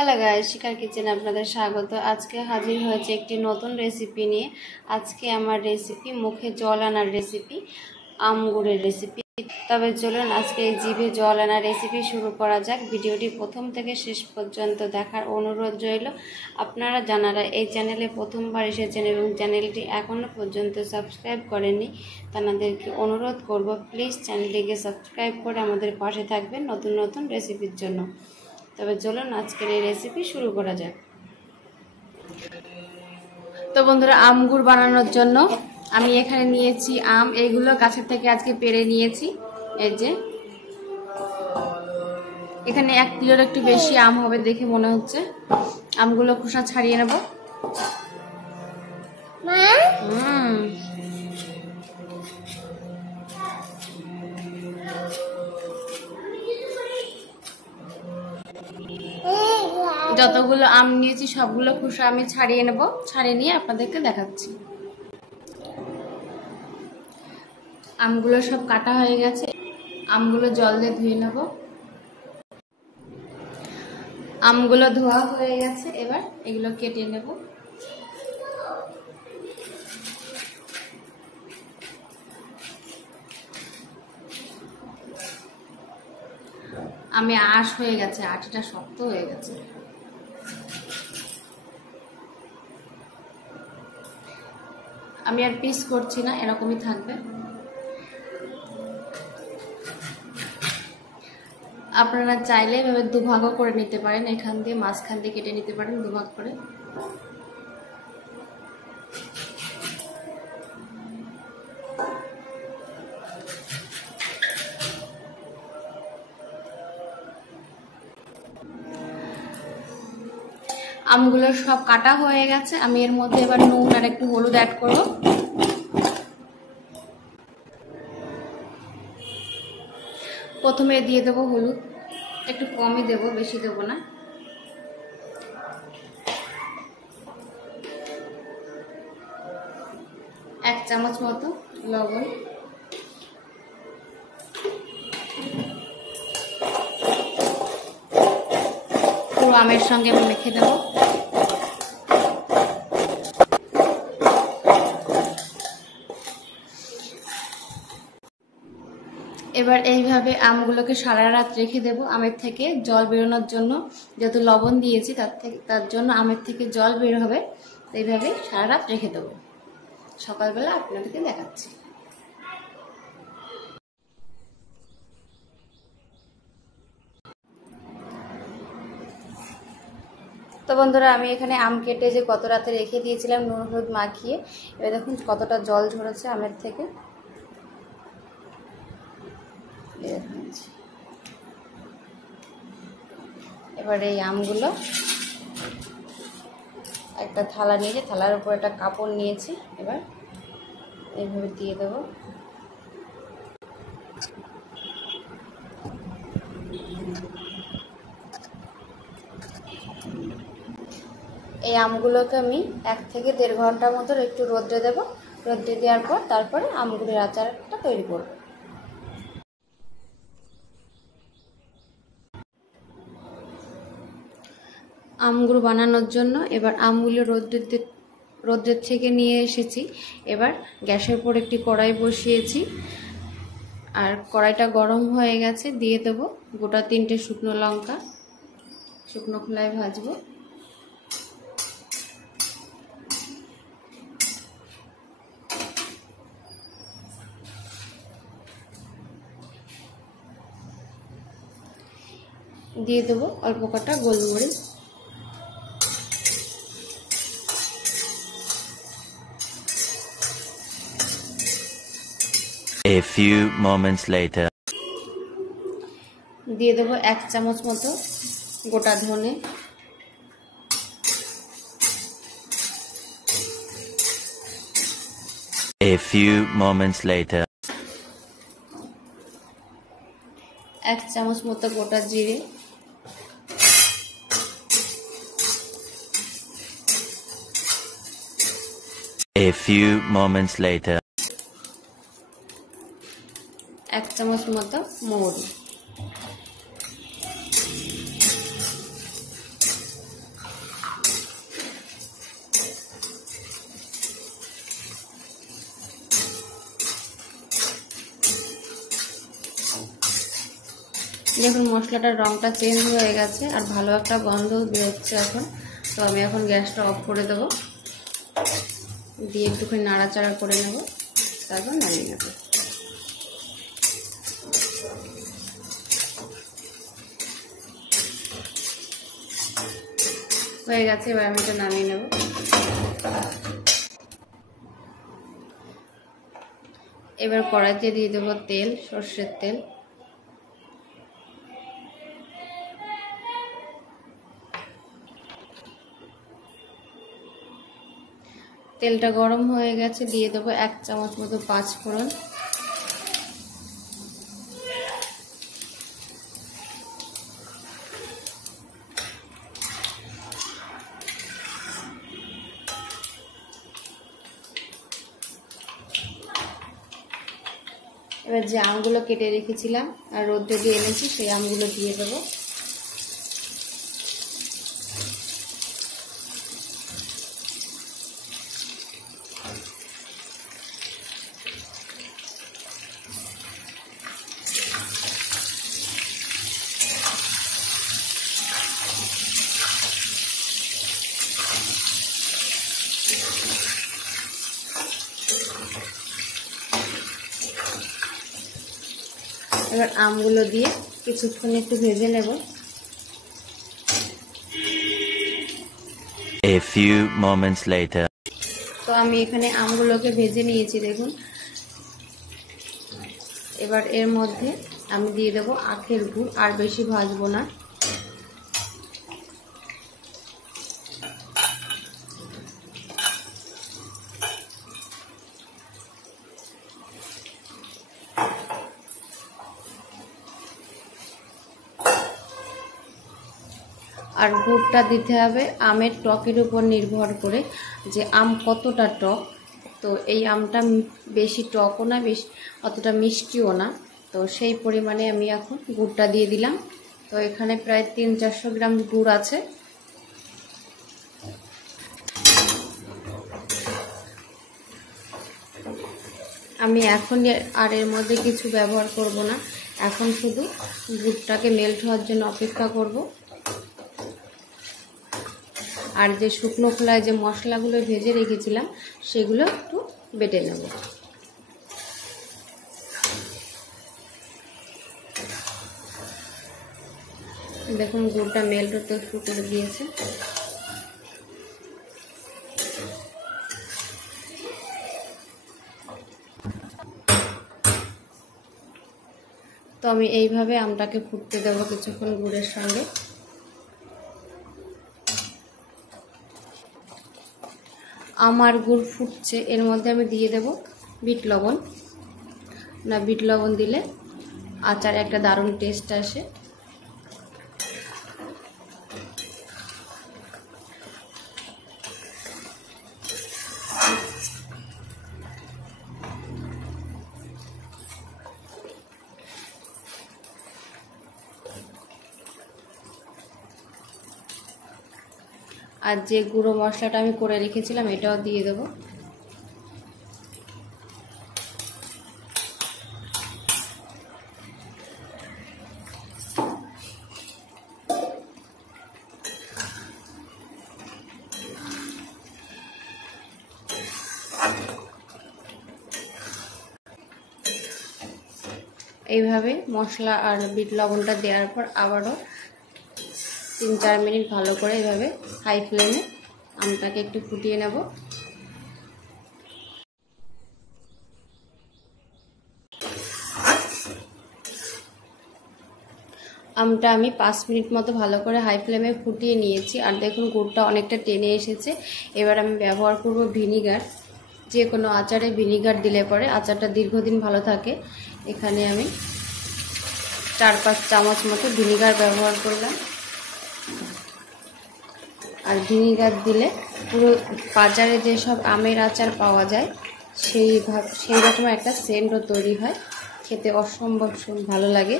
Hello guys, শিখার কিচেনে আপনাদের স্বাগত। আজকে হাজির হয়েছে একটি নতুন রেসিপি নিয়ে। আজকে আমার রেসিপি মুখে জল আনার রেসিপি, আমগুড়ের রেসিপি। তবে চলুন আজকে জিভে জল আনার রেসিপি শুরু করা যাক। ভিডিওটি প্রথম থেকে শেষ পর্যন্ত দেখার অনুরোধ রইল। আপনারা যারা এই চ্যানেলে প্রথমবার এসেছেন এবং চ্যানেলটি এখনও পর্যন্ত সাবস্ক্রাইব করেননি, তাদেরকে অনুরোধ করব প্লিজ চ্যানেলটিকে সাবস্ক্রাইব করে আমাদের পাশে থাকবেন নতুন নতুন রেসিপির জন্য। তবে চলুন আজকের এই রেসিপি শুরু করা যাক। তো বন্ধুরা, আমগুড় বানানোর জন্য আমি এখানে নিয়েছি আম। এইগুলো গাছের থেকে আজকে পেড়ে নিয়েছি। এই যে এখানে 1 কিলোর একটু বেশি আম হবে দেখে মনে হচ্ছে। আমগুলো খোসা ছাড়িয়ে নেব। যতগুলো আম নিয়েছি সবগুলো খোসা আমি ছাড়িয়ে নেব। ছাড়িয়ে নিয়ে আপনাদেরকে দেখাচ্ছি। আমগুলো সব কাটা হয়ে গেছে। আমগুলো জল দিয়ে ধুয়ে নেব। আমগুলো ধোয়া হয়ে গেছে। এবার এগুলো কেটে নেব। আমি আঁশ হয়ে গেছে, আটিটা শক্ত হয়ে গেছে। আমি আর পিস করছি না, এরকমই থাকবে। আপনারা চাইলে এভাবে দুভাগও করে নিতে পারেন। এখান দিয়ে মাঝখান দিয়ে কেটে নিতে পারেন দুভাগ করে। আমগুলো সব কাটা হয়ে গেছে। আমি এর মধ্যে এবার নুন আর একটু হলুদ অ্যাড করব। প্রথমে দিয়ে দেবো হলুদ, একটু কমই দেব, বেশি দেব না। এক চামচ মতো লবণ, পুরো আমের সঙ্গে আমি মেখে দেব। এবার এইভাবে আমগুলোকে সারা রাত রেখে দেব। আমের থেকে জল বেরোনোর জন্য, যেহেতু লবণ দিয়েছি তার জন্য আমের থেকে জল বের হবে। এইভাবে সারা রাত রেখে দেব। সকালবেলা আপনাদেরকে দেখাচ্ছি। তো বন্ধুরা, আমি এখানে আম কেটে যে গত রাতে রেখে দিয়েছিলাম নুন হলুদ মাখিয়ে, এবার দেখুন কতটা জল ঝরেছে আমের থেকে। এবার এই আমগুলো একটা থালা নিয়েছি, থালার উপর একটা কাপড় নিয়েছি। এবার এইভাবে দিয়ে দেব। এই আমগুলোকে আমি 1 থেকে 1.5 ঘন্টা মতো একটু রোদ্রে দেব। রোদ্রে দেওয়ার পর তারপরে আমগুড়ের আচারটা তৈরি করব। আমগুড় বানানোর জন্য এবার আমগুলো রোদ্রের থেকে নিয়ে এসেছি। এবার গ্যাসের উপর একটি কড়াই বসিয়েছি, আর কড়াইটা গরম হয়ে গেছে। দিয়ে দেবো গোটা 3টে শুকনো লঙ্কা, শুকনো খোলায় ভাজবো। দিয়ে দেবো অল্প কটা গোলমরিচ। A few moments later. দিয়ে দেবো 1 চামচ মতো গোটা ধনে, A few moments later. 1 চামচ মতো গোটা জিরে, A few moments later. 1 চামচ মতো মৌরি। দেখুন মশলাটার রঙটা চেঞ্জ হয়ে গেছে আর ভালো একটা গন্ধ বেরোচ্ছে এখন। তো আমি এখন গ্যাসটা অফ করে দেবো, দিয়ে একটুখানি নাড়াচাড়া করে নেব, তারপর নামিয়ে নেব। হয়ে গেছে, এবার আমি এটা নামিয়ে নেব। এবার কড়াইতে দিয়ে দেবো তেল, সর্ষের তেল। তেলটা গরম হয়ে গেছে, দিয়ে দেবো 1 চামচ মতো 5 ফোড়ন। এবার যে আমগুলো কেটে রেখেছিলাম আর রোদে দিয়ে এনেছি সেই আমগুলো দিয়ে দেবো। এবার আমগুলো দিয়ে কিছুক্ষণ একটু ভেজে নেব। A few moments later. তো আমি এখানে আমগুলোকে ভেজে নিয়েছি দেখুন। এবার এর মধ্যে আমি দিয়ে দেবো আখের গুড়, আর বেশি ভাজবো না। আর গুড়টা দিতে হবে আমের টকের উপর নির্ভর করে, যে আম কতটা টক। তো এই আমটা বেশি টকও না, বেশি অতটা মিষ্টিও না, তো সেই পরিমাণে আমি এখন গুড়টা দিয়ে দিলাম। তো এখানে প্রায় 300-400 গ্রাম গুড় আছে। আমি এখন আর এর মধ্যে কিছু ব্যবহার করব না, এখন শুধু গুড়টাকে মেল্ট হওয়ার জন্য অপেক্ষা করব। আর যে শুকনো খোলায় যে মশলাগুলো ভেজে রেখেছিলাম সেগুলো একটু বেটে নেব। দেখুন গুড়টা মেল্ট হতে শুরু করে দিয়েছে। তো আমি এইভাবে আমটাকে ফুটতে দেবো কিছুক্ষণ গুড়ের সঙ্গে। আমার গুড় ফুটছে, এর মধ্যে আমি দিয়ে দেব বিট লবণ। না, বিট লবণ দিলে আচারে একটা দারুণ টেস্ট আসে। আর যে গুঁড়ো মশলাটা আমি করে রেখেছিলাম এটাও দিয়ে দেবো। এইভাবে মশলা আর বিট লবণটা দেওয়ার পর আবারও 3-4 মিনিট ভালো করে এইভাবে হাই ফ্লেমে আমটাকে একটু ফুটিয়ে নেব। আমটা আমি 5 মিনিট মতো ভালো করে হাই ফ্লেমে ফুটিয়ে নিয়েছি। আর দেখুন গুড়টা অনেকটা টেনে এসেছে। এবার আমি ব্যবহার করব ভিনিগার। যে কোনো আচারে ভিনিগার দিলে পরে আচারটা দীর্ঘদিন ভালো থাকে। এখানে আমি 4-5 চামচ মতো ভিনিগার ব্যবহার করলাম। আর ভিনিগার দিলে পুরো বাজারে যেসব আমের আচার পাওয়া যায় সেই রকম একটা সেন্টও তৈরি হয়, খেতে অসম্ভব ভালো লাগে।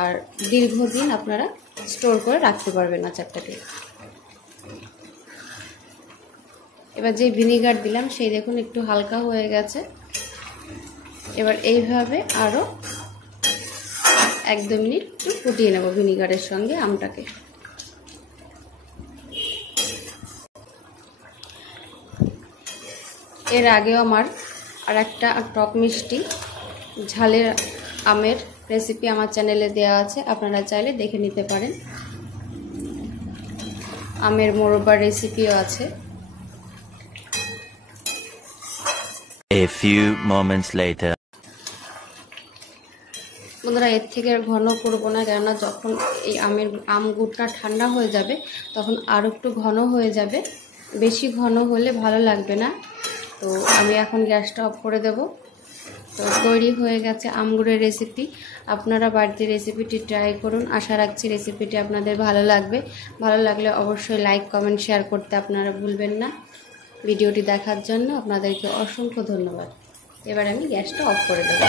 আর দীর্ঘদিন আপনারা স্টোর করে রাখতে পারবেন আচারটাকে। এবার যে ভিনিগার দিলাম সেই দেখুন একটু হালকা হয়ে গেছে। এবার এইভাবে আরও 1-2 মিনিট একটু ফুটিয়ে নেব ভিনিগারের সঙ্গে আমটাকে। এর আগেও আমার আর একটা টক মিষ্টি ঝালের আমের রেসিপি আমার চ্যানেলে দেওয়া আছে, আপনারা চাইলে দেখে নিতে পারেন। আমের মোরব্বার রেসিপিও আছে। A few moments later. বন্ধুরা, এর থেকে আর ঘন করব না, কেননা যখন এই আম গুড়টা ঠান্ডা হয়ে যাবে তখন আরও একটু ঘন হয়ে যাবে, বেশি ঘন হলে ভালো লাগবে না। তো আমি এখন গ্যাসটা অফ করে দেব। তো তৈরি হয়ে গেছে আম গুড়ের রেসিপি। আপনারা বাড়িতে রেসিপিটি ট্রাই করুন, আশা রাখছি রেসিপিটি আপনাদের ভালো লাগবে। ভালো লাগলে অবশ্যই লাইক কমেন্ট শেয়ার করতে আপনারা ভুলবেন না। ভিডিওটি দেখার জন্য আপনাদেরকে অসংখ্য ধন্যবাদ। এবার আমি গ্যাসটা অফ করে দেব।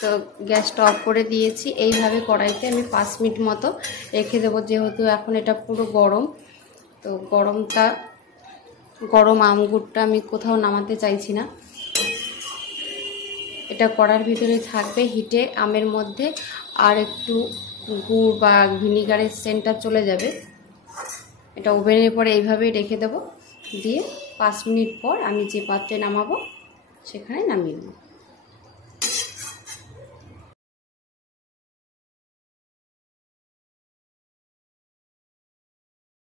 তো গ্যাসটা অফ করে দিয়েছি। এইভাবে কড়াইতে আমি 5 মিনিট মতো রেখে দেবো, যেহেতু এখন এটা পুরো গরম। তো গরম আম গুড়টা আমি কোথাও নামাতে চাইছি না, এটা কড়ার ভিতরে থাকবে হিটে। আমের মধ্যে আর একটু গুড় বা ভিনিগারের সেন্টটা চলে যাবে। এটা ওভেনের পরে এইভাবেই রেখে দেব, দিয়ে 5 মিনিট পর আমি যে পাত্রে নামাবো সেখানে নামিয়ে দেবো।